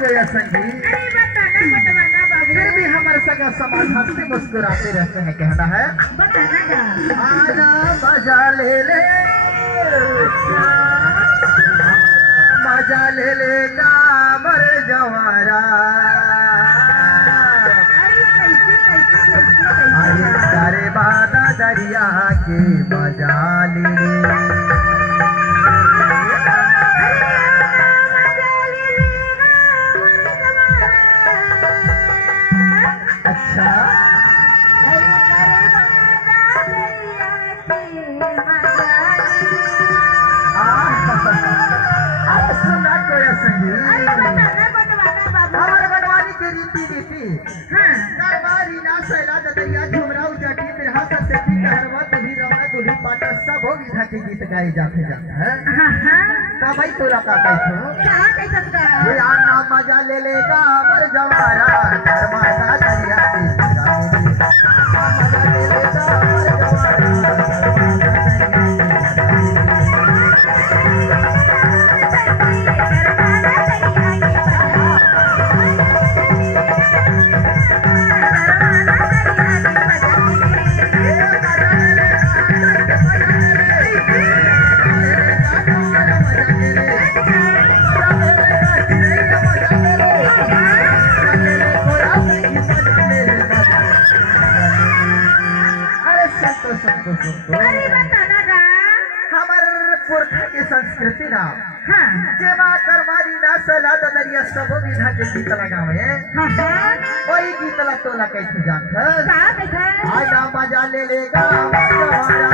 कोया संगी। अरे बताना बताना बाबू। फिर भी हमारे सगा समाज हंसते मुस्कुराते रहते हैं, कहना है बताना का आना मजा ले ले, मजा ले ले कामर जवारा, अरे तारे बादा दरिया के मजा ले ले। अच्छा सुना कोया संगी। हमारे बनवानी के रीति रीति दरबारी ना सैला दरिया झुमराऊ जाटी बिरहा सत्ती कहरवा तुझी रवना तुझी पाटा सब हो विधा के गीत गाए जाते जाते हैं। ना भाई तोरा का कैसे ये आना मजा ले लेगा मर जवारा, दरबारा दरिया के मजा ले लेगा मर जवारा। अरे बताना का हमारे पुरखा की संस्कृति ना हाँ जेवा करवारी ना सला दरिया सब विधा के गीत लगावे, वही गीत ला तोला कैसे जानत का कैसे आजा मजा ले लेगा मजा